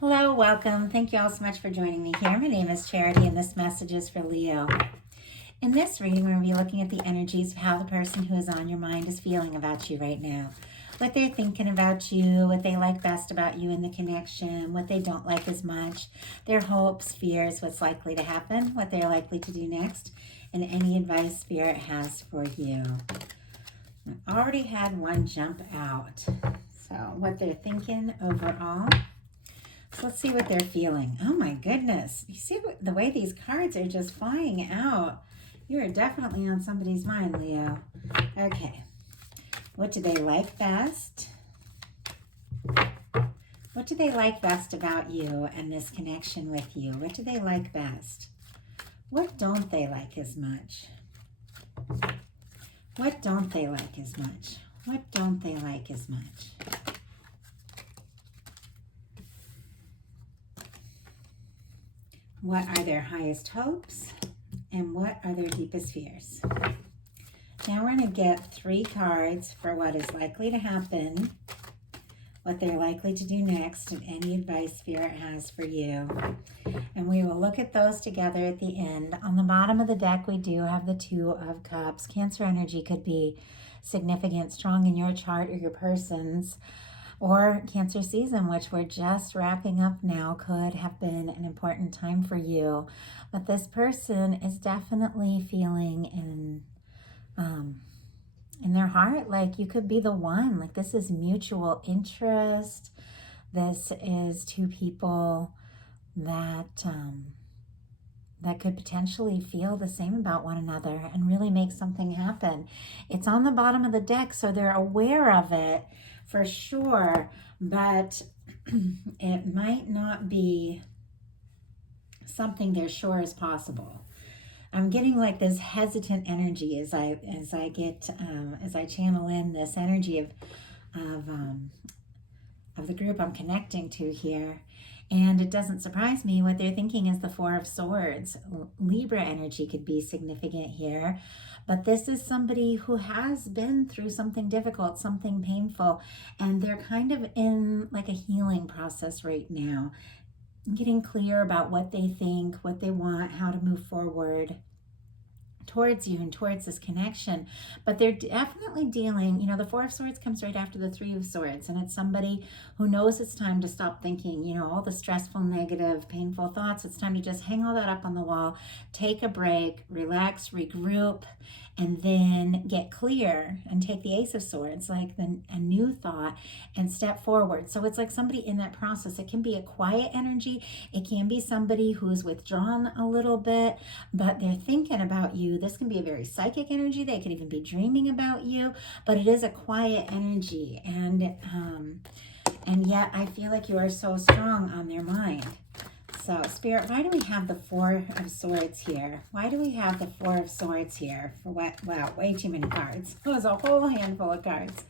Hello, welcome. Thank you all so much for joining me here. My name is Charity, and this message is for Leo. In this reading, we're going to be looking at the energies of how the person who is on your mind is feeling about you right now. What they're thinking about you, what they like best about you in the connection, what they don't like as much, their hopes, fears, what's likely to happen, what they're likely to do next, and any advice Spirit has for you. I already had one jump out. So what they're thinking overall. So let's see what they're feeling. Oh my goodness. You see the way these cards are just flying out. You are definitely on somebody's mind, Leo. Okay. What do they like best? What do they like best about you and this connection with you? What do they like best? What don't they like as much? What don't they like as much? What don't they like as much? What are their highest hopes? And what are their deepest fears? Now we're going to get 3 cards for what is likely to happen, what they're likely to do next, and any advice Spirit has for you. And we will look at those together at the end. On the bottom of the deck, we do have the 2 of Cups. Cancer energy could be significant, strong in your chart or your person's. Or Cancer season, which we're just wrapping up now, could have been an important time for you. But this person is definitely feeling in their heart like you could be the one. Like this is mutual interest. This is 2 people that that could potentially feel the same about one another and really make something happen. It's on the bottom of the deck, so they're aware of it for sure, but it might not be something they're sure is possible. I'm getting like this hesitant energy as I channel in this energy of the group I'm connecting to here. And it doesn't surprise me. What they're thinking is the 4 of Swords. Libra energy could be significant here. But this is somebody who has been through something difficult, something painful. And they're kind of in like a healing process right now. Getting clear about what they think, what they want, how to move forward towards you and towards this connection. But they're definitely dealing, the 4 of Swords comes right after the 3 of Swords, and it's somebody who knows it's time to stop thinking, all the stressful, negative, painful thoughts. It's time to just hang all that up on the wall, take a break, relax, regroup, and then get clear and take the Ace of Swords, like a new thought, and step forward. So it's like somebody in that process. It can be a quiet energy. It can be somebody who's withdrawn a little bit, but they're thinking about you. This can be a very psychic energy. They could even be dreaming about you, but it is a quiet energy. And yet I feel like you are so strong on their mind. So, Spirit, why do we have the 4 of Swords here? Why do we have the 4 of Swords here? For what? Wow, way too many cards. It was a whole handful of cards.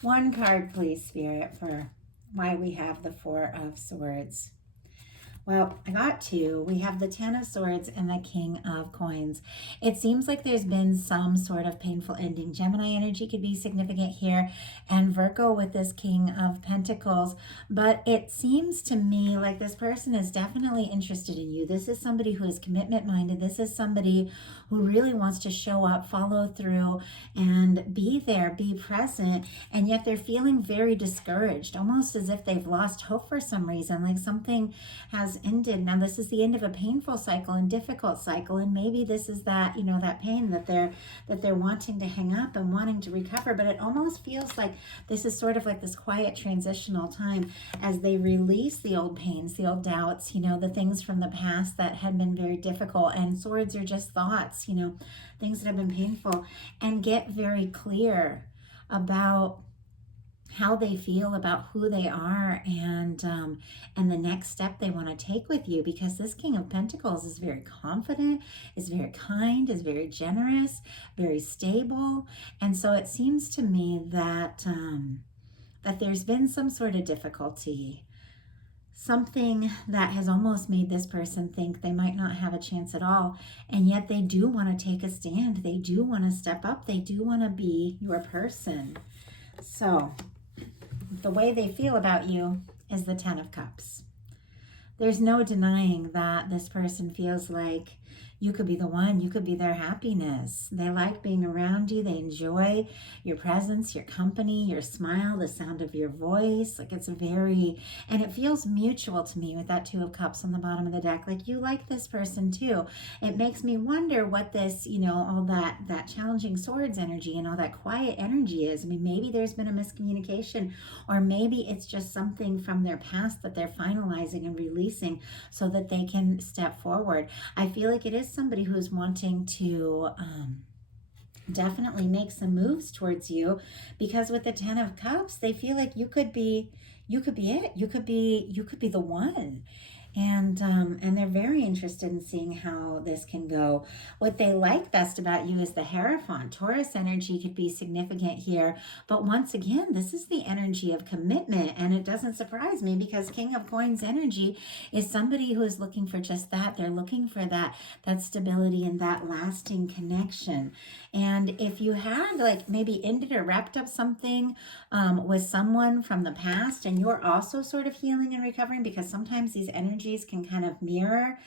1 card, please, Spirit, for why we have the 4 of Swords. Well, I got 2. We have the 10 of Swords and the King of Coins. It seems like there's been some sort of painful ending. Gemini energy could be significant here, and Virgo with this King of Pentacles. But it seems to me like this person is definitely interested in you. This is somebody who is commitment-minded. This is somebody who really wants to show up, follow through, and be there, be present. And yet they're feeling very discouraged, almost as if they've lost hope for some reason, like something has ended. Now this is the end of a painful cycle and difficult cycle, and maybe this is that that pain that they're wanting to hang up and wanting to recover. But it almost feels like this is sort of like this quiet transitional time as they release the old pains, the old doubts, the things from the past that had been very difficult. And swords are just thoughts, things that have been painful, and get very clear about how they feel, about who they are, and the next step they want to take with you, because this King of Pentacles is very confident, is very kind, is very generous, very stable. And so it seems to me that that there's been some sort of difficulty, something that has almost made this person think they might not have a chance at all, and yet they do want to take a stand, they do want to step up, they do want to be your person. So the way they feel about you is the 10 of Cups. There's no denying that this person feels like you could be the one, you could be their happiness. They like being around you. They enjoy your presence, your company, your smile, the sound of your voice. Like it's very, and it feels mutual to me with that Two of Cups on the bottom of the deck. Like you like this person too. It makes me wonder what this, all that challenging swords energy and all that quiet energy is. I mean, maybe there's been a miscommunication, or maybe it's just something from their past that they're finalizing and releasing so that they can step forward. I feel like it is somebody who's wanting to definitely make some moves towards you, because with the Ten of Cups, they feel like you could be it. You could be the one. And they're very interested in seeing how this can go. What they like best about you is the Hierophant. Taurus energy could be significant here, but once again, this is the energy of commitment, and it doesn't surprise me because King of Coins energy is somebody who is looking for just that. They're looking for that stability and that lasting connection. And if you had like maybe ended or wrapped up something with someone from the past, and you're also sort of healing and recovering, because sometimes these energies can kind of mirror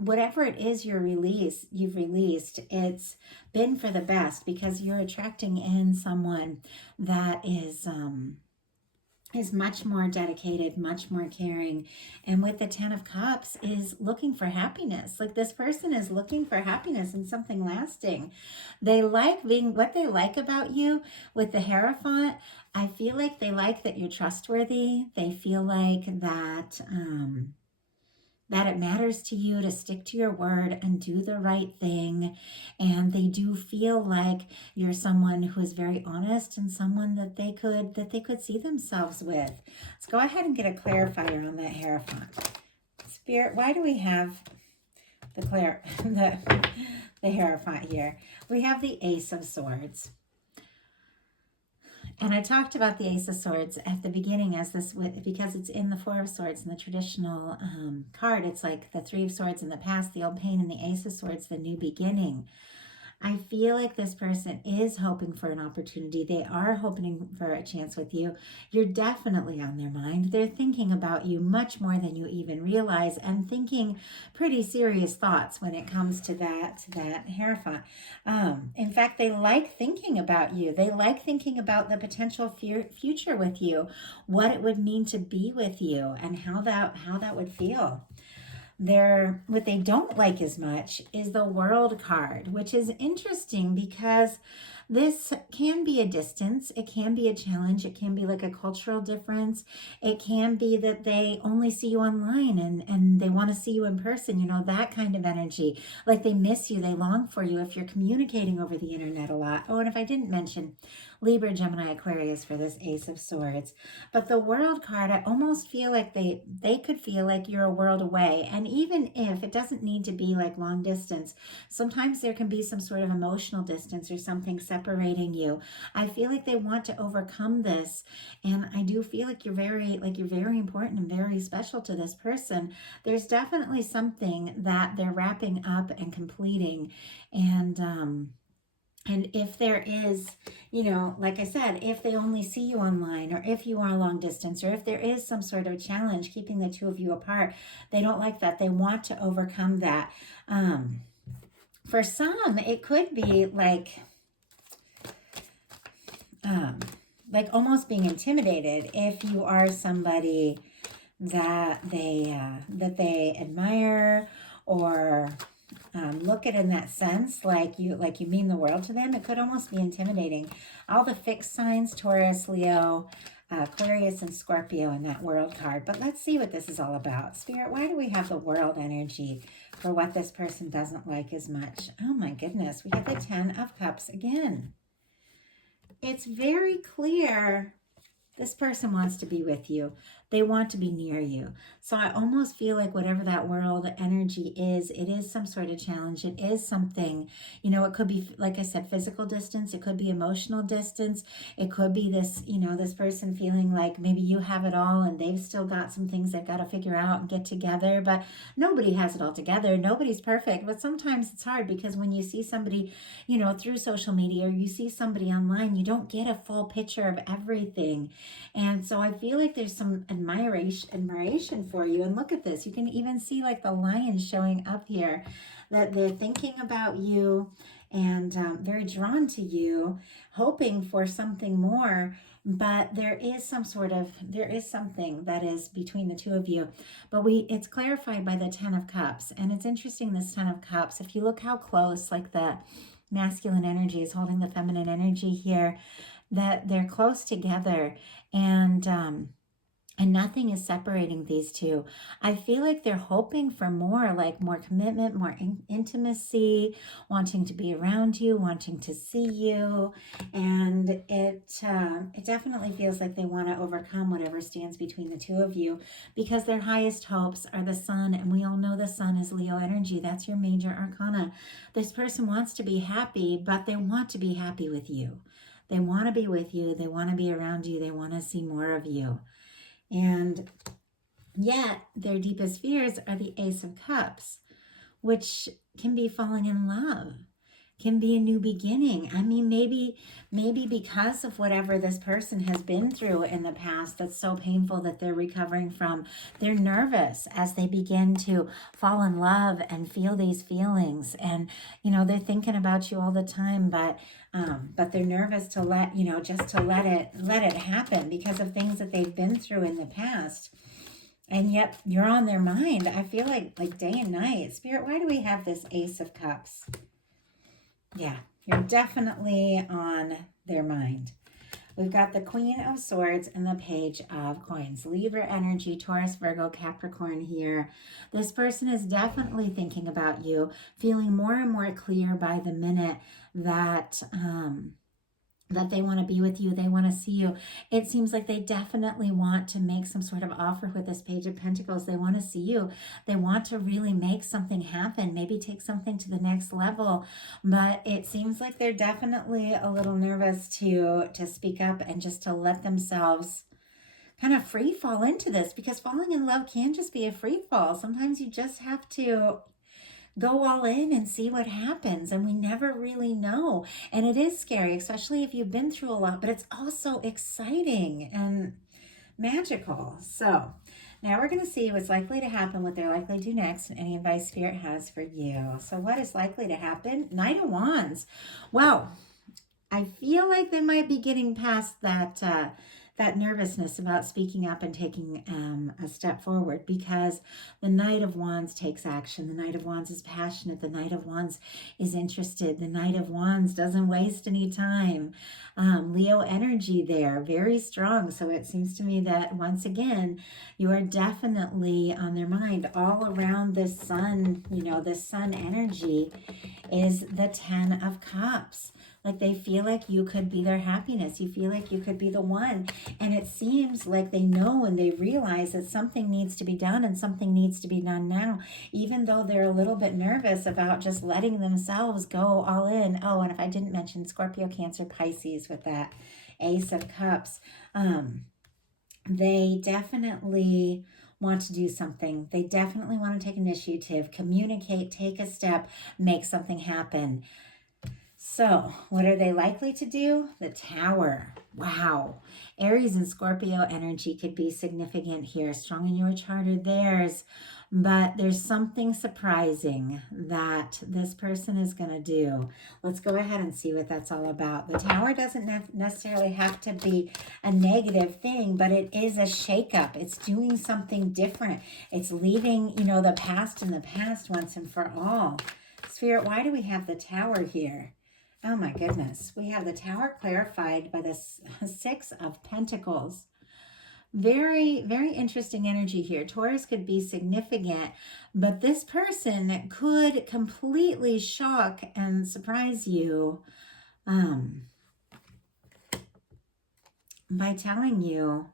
whatever it is you've released, it's been for the best, because you're attracting in someone that is much more dedicated, much more caring, and with the Ten of Cups is looking for happiness. Like this person is looking for happiness and something lasting. They like being, what they like about you with the Hierophant, I feel like they like that you're trustworthy. They feel like that it matters to you to stick to your word and do the right thing. And they do feel like you're someone who is very honest and someone that they could see themselves with. Let's go ahead and get a clarifier on that Hierophant. Spirit, why do we have the Hierophant here? We have the Ace of Swords. And I talked about the Ace of Swords at the beginning as this, because it's in the Four of Swords in the traditional card. It's like the Three of Swords in the past, the old pain, and the Ace of Swords, the new beginning. I feel like this person is hoping for an opportunity. They are hoping for a chance with you. You're definitely on their mind. They're thinking about you much more than you even realize, and thinking pretty serious thoughts when it comes to that Hierophant. In fact, they like thinking about you. They like thinking about the potential future with you, what it would mean to be with you, and how that would feel. What they don't like as much is the World card, which is interesting because this can be a distance. It can be a challenge. It can be like a cultural difference. It can be that they only see you online and they want to see you in person, that kind of energy. Like they miss you, they long for you if you're communicating over the internet a lot. Oh, and if I didn't mention Libra, Gemini, Aquarius for this Ace of Swords. But the World card, I almost feel like they could feel like you're a world away. And even if it doesn't need to be like long distance, sometimes there can be some sort of emotional distance or something separating you. I feel like they want to overcome this. And I do feel like you're very important and very special to this person. There's definitely something that they're wrapping up and completing. And if there is, like I said, if they only see you online, or if you are long distance, or if there is some sort of challenge keeping the two of you apart, they don't like that. They want to overcome that. For some, it could be like almost being intimidated if you are somebody that they admire, or look at in that sense, like you mean the world to them. It could almost be intimidating. All the fixed signs, Taurus, Leo, Aquarius, and Scorpio in that World card. But let's see what this is all about. Spirit, why do we have the World energy for what this person doesn't like as much? Oh my goodness, we have the Ten of Cups again. It's very clear this person wants to be with you. They want to be near you. So I almost feel like whatever that World energy is, it is some sort of challenge. It is something, it could be, like I said, physical distance. It could be emotional distance. It could be this, this person feeling like maybe you have it all and they've still got some things they've got to figure out and get together. But nobody has it all together. Nobody's perfect. But sometimes it's hard because when you see somebody, through social media, or you see somebody online, you don't get a full picture of everything. And so I feel like there's a admiration for you. And look at this. You can even see like the lion showing up here, that they're thinking about you and very drawn to you, hoping for something more. But there is something that is between the two of you. But it's clarified by the Ten of Cups. And it's interesting, this Ten of Cups, if you look how close, like the masculine energy is holding the feminine energy here, that they're close together, and nothing is separating these two. I feel like they're hoping for more, like more commitment, more intimacy, wanting to be around you, wanting to see you. And it definitely feels like they want to overcome whatever stands between the two of you, because their highest hopes are the sun. And we all know the sun is Leo energy. That's your major arcana. This person wants to be happy, but they want to be happy with you. They want to be with you. They want to be around you. They want to see more of you. And yet their deepest fears are the Ace of Cups, which can be falling in love, can be a new beginning. I mean, maybe because of whatever this person has been through in the past that's so painful that they're recovering from, they're nervous as they begin to fall in love and feel these feelings. And, they're thinking about you all the time, but they're nervous to let it happen because of things that they've been through in the past. And yet you're on their mind. I feel like day and night. Spirit, why do we have this Ace of Cups? Yeah, you're definitely on their mind. We've got the Queen of Swords and the Page of Coins. Libra energy, Taurus, Virgo, Capricorn here. This person is definitely thinking about you, feeling more and more clear by the minute that that they want to be with you, they want to see you. It seems like they definitely want to make some sort of offer with this Page of Pentacles. They want to see you. They want to really make something happen, maybe take something to the next level. But it seems like they're definitely a little nervous to speak up and just to let themselves kind of free fall into this, because falling in love can just be a free fall. Sometimes you just have to go all in and see what happens, and we never really know. And it is scary, especially if you've been through a lot, but it's also exciting and magical. So now we're going to see what's likely to happen, what they're likely to do next, and any advice Spirit has for you. So what is likely to happen? Knight of Wands. Well, I feel like they might be getting past that nervousness about speaking up and taking a step forward, because the Knight of Wands takes action. The Knight of Wands is passionate. The Knight of Wands is interested. The Knight of Wands doesn't waste any time. Leo energy there, very strong. So it seems to me that once again, you are definitely on their mind. All around this sun, this sun energy is the Ten of Cups. Like they feel like you could be their happiness. You feel like you could be the one. And it seems like they know and they realize that something needs to be done, and something needs to be done now, even though they're a little bit nervous about just letting themselves go all in. Oh, and if I didn't mention Scorpio, Cancer, Pisces with that Ace of Cups, they definitely want to do something. They definitely want to take initiative, communicate, take a step, make something happen. So what are they likely to do? The Tower. Wow. Aries and Scorpio energy could be significant here. Strong in your chart or theirs. But there's something surprising that this person is going to do. Let's go ahead and see what that's all about. The Tower doesn't necessarily have to be a negative thing, but it is a shakeup. It's doing something different. It's leaving, the past in the past once and for all. Spirit, why do we have the Tower here? Oh my goodness. We have the Tower clarified by the Six of Pentacles. Very, very interesting energy here. Taurus could be significant, but this person could completely shock and surprise you by telling you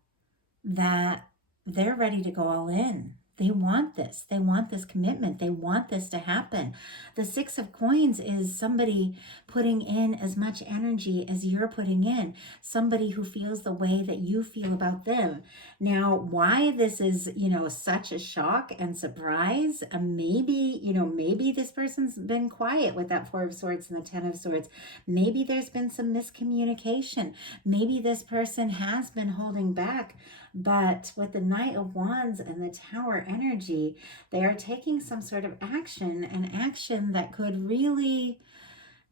that they're ready to go all in. They want this. They want this commitment. They want this to happen. The Six of Coins is somebody putting in as much energy as you're putting in. Somebody who feels the way that you feel about them. Now, why this is, such a shock and surprise, maybe this person's been quiet with that Four of Swords and the Ten of Swords. Maybe there's been some miscommunication. Maybe this person has been holding back But with the Knight of Wands and the Tower energy, they are taking some sort of action, an action that could really,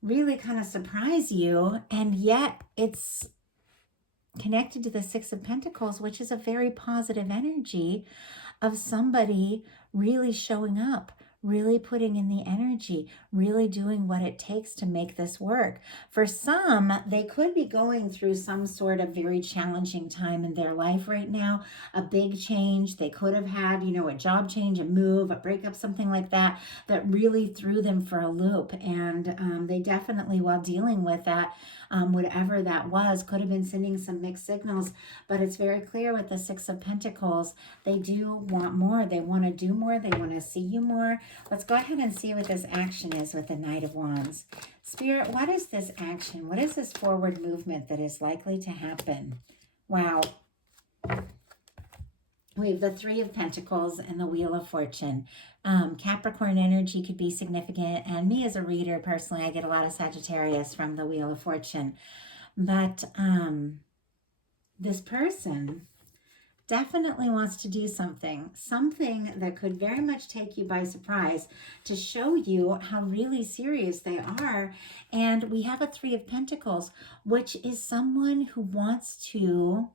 really kind of surprise you. And yet it's connected to the Six of Pentacles, which is a very positive energy of somebody really showing up, really putting in the energy, really doing what it takes to make this work. For some, they could be going through some sort of very challenging time in their life right now, a big change. They could have had, a job change, a move, a breakup, something like that, that really threw them for a loop. And they definitely, while dealing with that, whatever that was, could have been sending some mixed signals. But it's very clear with the Six of Pentacles, they do want more. They want to do more. They want to see you more. Let's go ahead and see what this action is with the Knight of Wands. Spirit, what is this action? What is this forward movement that is likely to happen? Wow. We have the Three of Pentacles and the Wheel of Fortune. Capricorn energy could be significant. And me as a reader, personally, I get a lot of Sagittarius from the Wheel of Fortune. But this person definitely wants to do something that could very much take you by surprise to show you how really serious they are. And we have a Three of Pentacles, which is someone who wants to,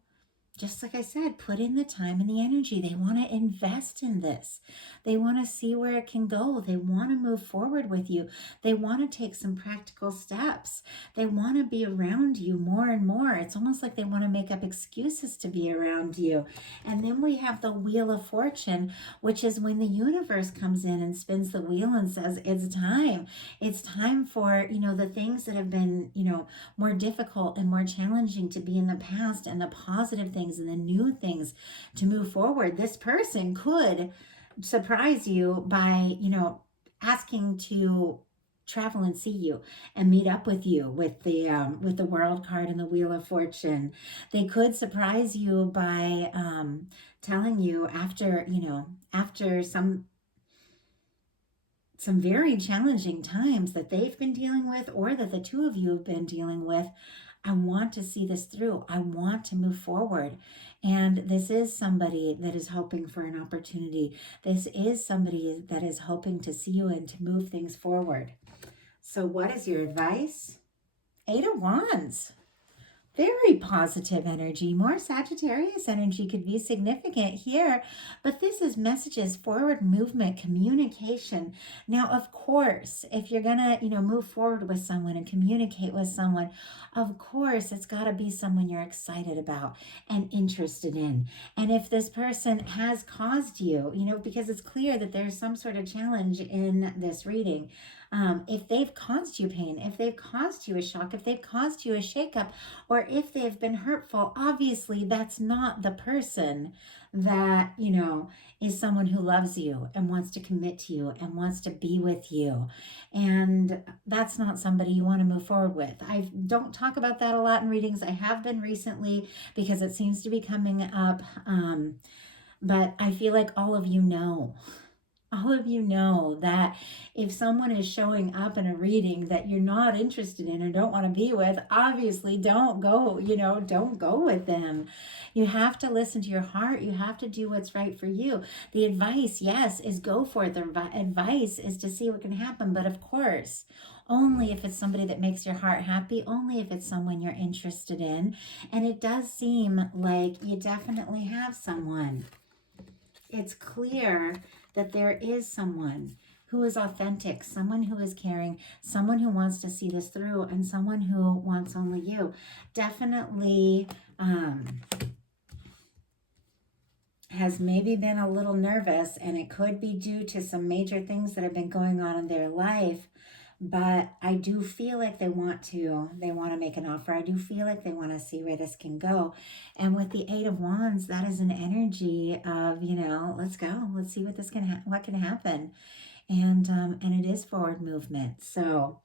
just like I said, put in the time and the energy. They want to invest in this. They want to see where it can go. They want to move forward with you. They want to take some practical steps. They want to be around you more and more. It's almost like they want to make up excuses to be around you. And then we have the Wheel of Fortune, which is when the universe comes in and spins the wheel and says, it's time. It's time for, the things that have been, more difficult and more challenging to be in the past, and the positive things and the new things to move forward. This person could surprise you by, asking to travel and see you and meet up with you with the World card and the Wheel of Fortune. They could surprise you by telling you after some very challenging times that they've been dealing with, or that the two of you have been dealing with, I want to see this through. I want to move forward. And this is somebody that is hoping for an opportunity. This is somebody that is hoping to see you and to move things forward. So what is your advice? Eight of Wands. Very positive energy. More Sagittarius energy could be significant here, but this is messages, forward movement, communication. Now, of course, if you're going to, move forward with someone and communicate with someone, of course, it's got to be someone you're excited about and interested in. And if this person has caused you, because it's clear that there's some sort of challenge in this reading, if they've caused you pain, if they've caused you a shock, if they've caused you a shakeup, or if they've been hurtful, obviously that's not the person that, is someone who loves you and wants to commit to you and wants to be with you. And that's not somebody you want to move forward with. I don't talk about that a lot in readings. I have been recently because it seems to be coming up. But I feel like all of you know that if someone is showing up in a reading that you're not interested in or don't want to be with, obviously don't go with them. You have to listen to your heart. You have to do what's right for you. The advice, yes, is go for it. The advice is to see what can happen. But of course, only if it's somebody that makes your heart happy, only if it's someone you're interested in. And it does seem like you definitely have someone. It's clear that there is someone who is authentic, someone who is caring, someone who wants to see this through, and someone who wants only you. Definitely has maybe been a little nervous, and it could be due to some major things that have been going on in their life. But I do feel like they want to make an offer. I do feel like they want to see where this can go. And with the Eight of Wands, that is an energy of, let's go. Let's see what what can happen. And it is forward movement. So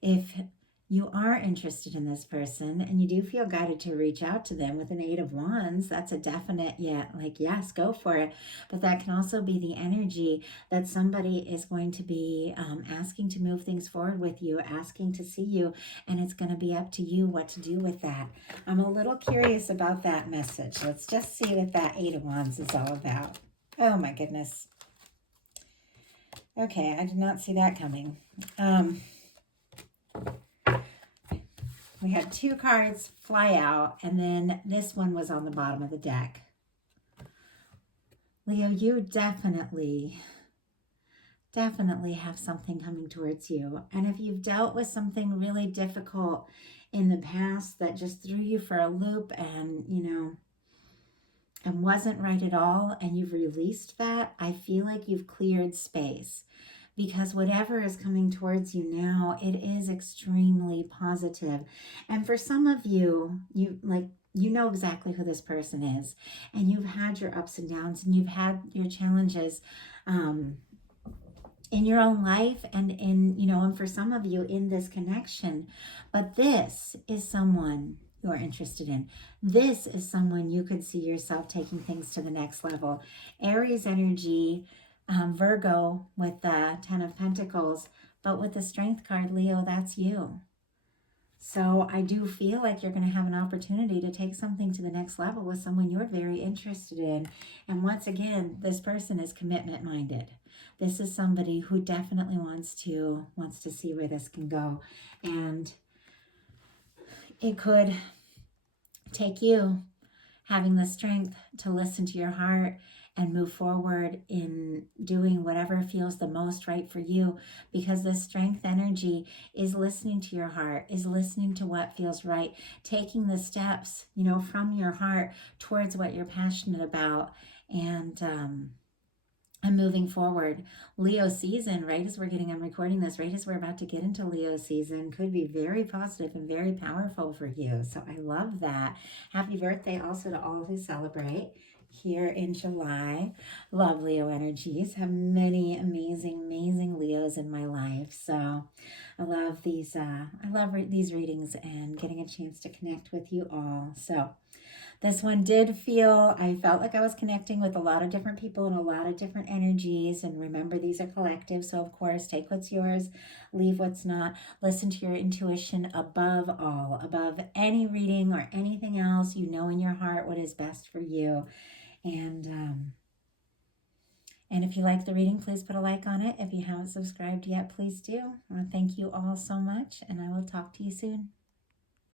if You are interested in this person and you do feel guided to reach out to them with an 8 of Wands. That's a definite, yeah, like, yes, go for it. But that can also be the energy that somebody is going to be asking to move things forward with you, asking to see you, and it's going to be up to you what to do with that. I'm a little curious about that message. Let's just see what that 8 of Wands is all about. Oh my goodness. Okay, I did not see that coming. We had 2 cards fly out, and then this one was on the bottom of the deck. Leo, you definitely have something coming towards you. And if you've dealt with something really difficult in the past that just threw you for a loop and, and wasn't right at all, and you've released that, I feel like you've cleared space. Because whatever is coming towards you now, it is extremely positive. And for some of you, you know exactly who this person is, and you've had your ups and downs, and you've had your challenges in your own life, and and for some of you in this connection. But this is someone you are interested in. This is someone you could see yourself taking things to the next level. Aries energy, Virgo with the 10 of Pentacles, but with the Strength card, Leo, that's you. So I do feel like you're going to have an opportunity to take something to the next level with someone you're very interested in. And once again, this person is commitment minded. This is somebody who definitely wants to see where this can go. And it could take you having the strength to listen to your heart and move forward in doing whatever feels the most right for you, because the strength energy is listening to your heart, is listening to what feels right, taking the steps, from your heart towards what you're passionate about, and moving forward. Leo season, right as I'm recording this, right as we're about to get into Leo season, could be very positive and very powerful for you. So I love that. Happy birthday also to all who celebrate here in July. Love Leo energies. Have many amazing Leos in my life. So I love these these readings and getting a chance to connect with you all. So this one I felt like I was connecting with a lot of different people and a lot of different energies. And remember, these are collective. So, of course, take what's yours, leave what's not. Listen to your intuition above all, above any reading or anything else. You know in your heart what is best for you. And if you like the reading, please put a like on it. If you haven't subscribed yet, please do. Thank you all so much, and I will talk to you soon.